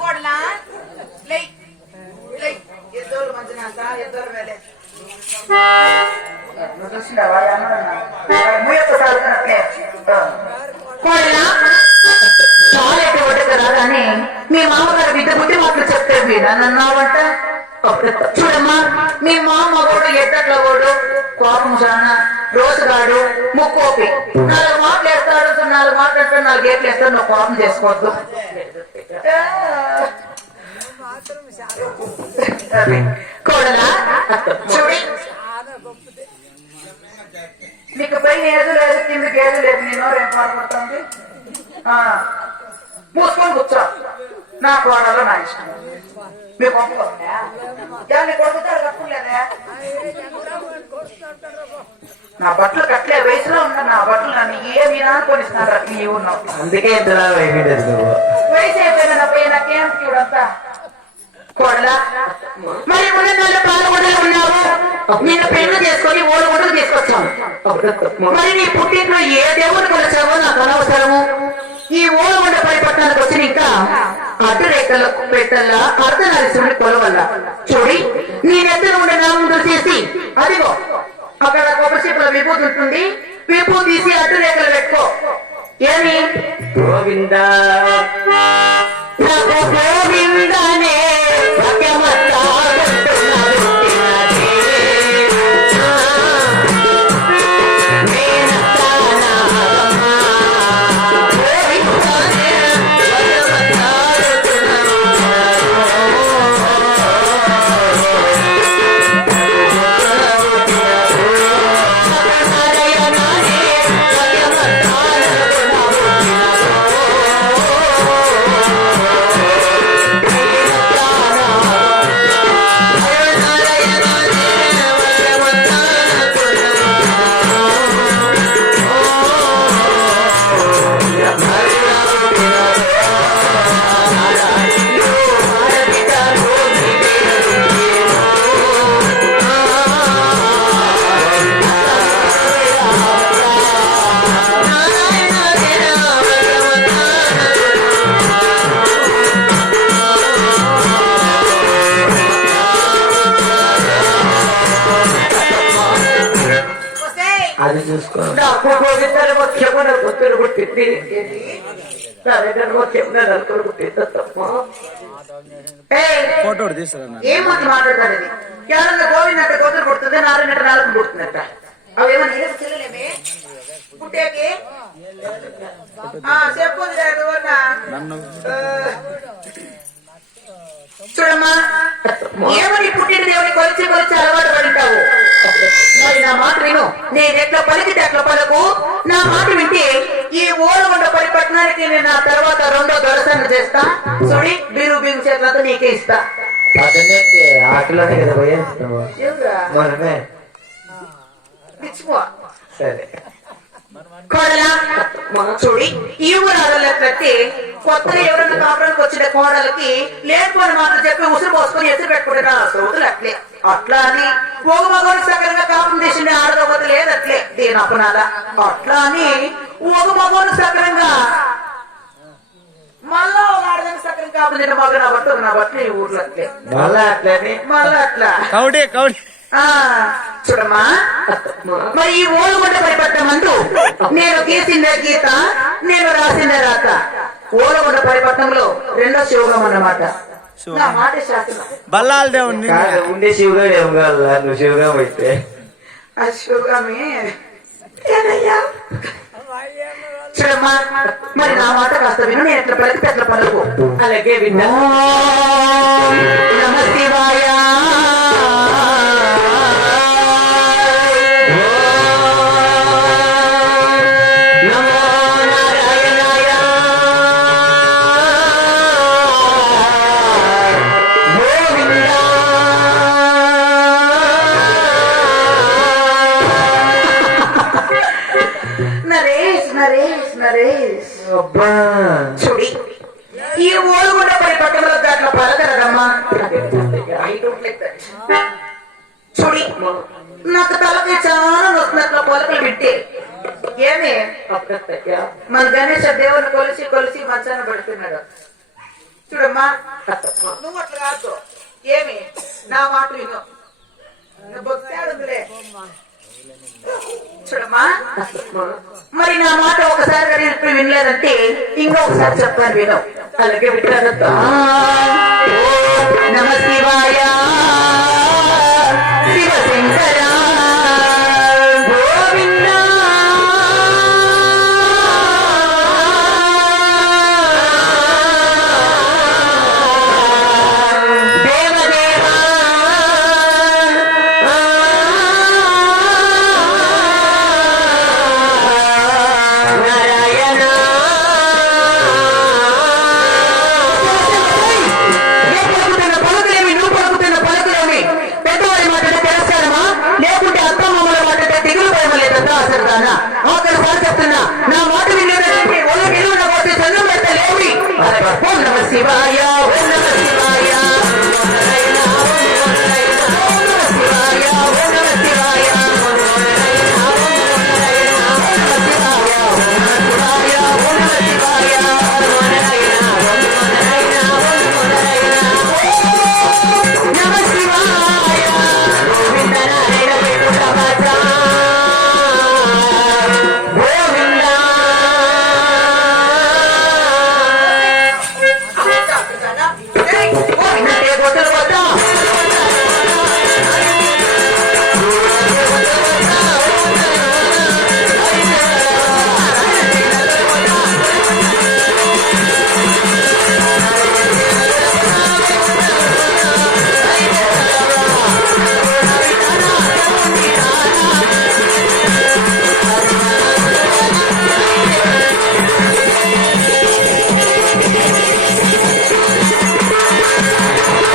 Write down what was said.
కోడలా లై లై ఎద్దోలు మంచినాక ఎద్దోలు వేలే కోడలా చాలా ఎక్కువ కదా కానీ మీ మామగారు బిడ్డ బుద్ధి మాటలు చెప్తే వినన్నావంట. చూడమ్మా మీ మామ కూడా ఎద్దట్ల కూడా కోపం చాలా రోజుగాడు ముక్కోపి 4 మాటలు వేస్తాడు 4 మాటలు 4 గేట్లు వేస్తాడు. నువ్వు కోపం చేసుకోవద్దు. కోడలా చూడి నీకు పైన ఏదో లేదు కిందకి ఏదో లేదు. నేను రేపు మాట్లాడుతుంది మూసుకొని కూర్చో. నా కోడలో నా ఇష్టం. మీకు ఒప్పుకోండి కొడుకుతాడు కప్పులేదే. నా బట్టలు కట్టలే వయసులో ఉన్నా. నా బట్టలు నన్ను ఏమి కొనిస్తున్నారు నీవు ఉన్నావు. అందుకే వయసు అయిపోయిన పోయి నాకేం చూడంతా. కోడలా మరి 3 నెలల పాలగొడలు ఉన్నావు. నేను పెళ్లి చేసుకొని 3 గుడ్డలు తీసుకొచ్చాను. మరి నీ పుట్టింట్లో ఏ దేవుడు కొలిచావో నాకు అనవసరము. ఈ 3 గుండ పరిపట్నానికి వచ్చిన ఇంకా అడ్డు రేఖల పెట్టల్లా అర్ధనారీశ్వరుని కొలవల్ల. చూడి నేనెద్దరు ఉండే నామం చేసి అదిగో అక్కడ కొబ్బరిశీపుల విభూతి ఉంటుంది. విభూతి తీసి అడ్డు రేఖలు పెట్టుకో. ఏమి గోవిందా గోవిందనే అది చూసుకో. ఫోటో తీస్తారా? ఏమంత మాట్లాడతారు. ఎవరన్నా గోవిందంటే గొంతులు కొడుతుంది, 4 గంటల 4 కొడుతుందట. అవేమన్నా చెల్లెలేమే పుట్టేకి చెప్పుంది చూడమ్మా. ఏమని పుట్టిన దేవుని కొలిచి కొలిచి అలవాటు పడింటావు. మరి నా మాట విను. నేను ఎట్లా పలికితే అట్లా పలుకు. నా మాట వింటే ఈ ఓలగొండ పరిపట్నానికి నేను నా తర్వాత 2వ దొరసన చేస్తా. చూడి బీరు బీరు చేతులతో నీకే ఇస్తా. ఆటలోనే కదా పోయేస్తావు. మనమే పిచ్చిపో. సరే కోడలా చూడి ఈ ఊరాలకి కొత్తగా ఎవరన్నా కాపురానికి వచ్చిన కోడలకి లేకపోయిన మాటలు చెప్పి ఉసురు పోసుకొని ఎత్తులు పెట్టుకుంటున్నారు సోదరులు. అట్లే అట్లా అని ఒక మగవాడికి సకరంగా కాపురం చేసిండే ఆడదోగత లేదు. అట్లే దీని అపనాల అట్లా అని ఒక మగవాడికి సకరంగా మళ్ళా ఒక ఆడదానికి సకరం కాపురం తిన్న మగ నా బట్టలు ఈ ఊర్లో అట్లే మళ్ళా అట్లా చూడమ్మా. మరి ఈ ఓలగొండ పరిపట్నం మందు నేను గీసిందే గీత, నేను రాసిందే రాత. ఓలగొండ పరిపట్నంలో 2వ శివగం అన్నమాట. నా మాట శాసనం. బల్లాలదే ఉండే శివగాడు ఏం కాదు. నువ్వు శివగాం అయితే ఆ శివగామి చూడమ్మా. మరి నా మాట కాస్త విను. నేను ఎట్లా పలికితే ఎట్లా పలుకు. అలాగే విన్నా. నమ శివాయ చూడి ఈ ఓలగొండ పరిపట్నంలో దాంట్లో పలకరదమ్మా. చూడి నాకు తలకి చాలా నొస్తున్నట్లు పొలకలు పెట్టి ఏమే మన గణేష దేవుని కొలిసి కొలిసి మంచాన పడుతున్నాడు. చూడమ్మా నువ్వు అట్లా కాదు ఏమి నా మాట విను బొత్తాడుందిలే చూడమ్మా మరి నా మాట ఒకసారి కానీ ఇప్పుడు వినలేదంటే ఇంకొకసారి చెప్తాను విను అలాగే వింటాను నమస్తే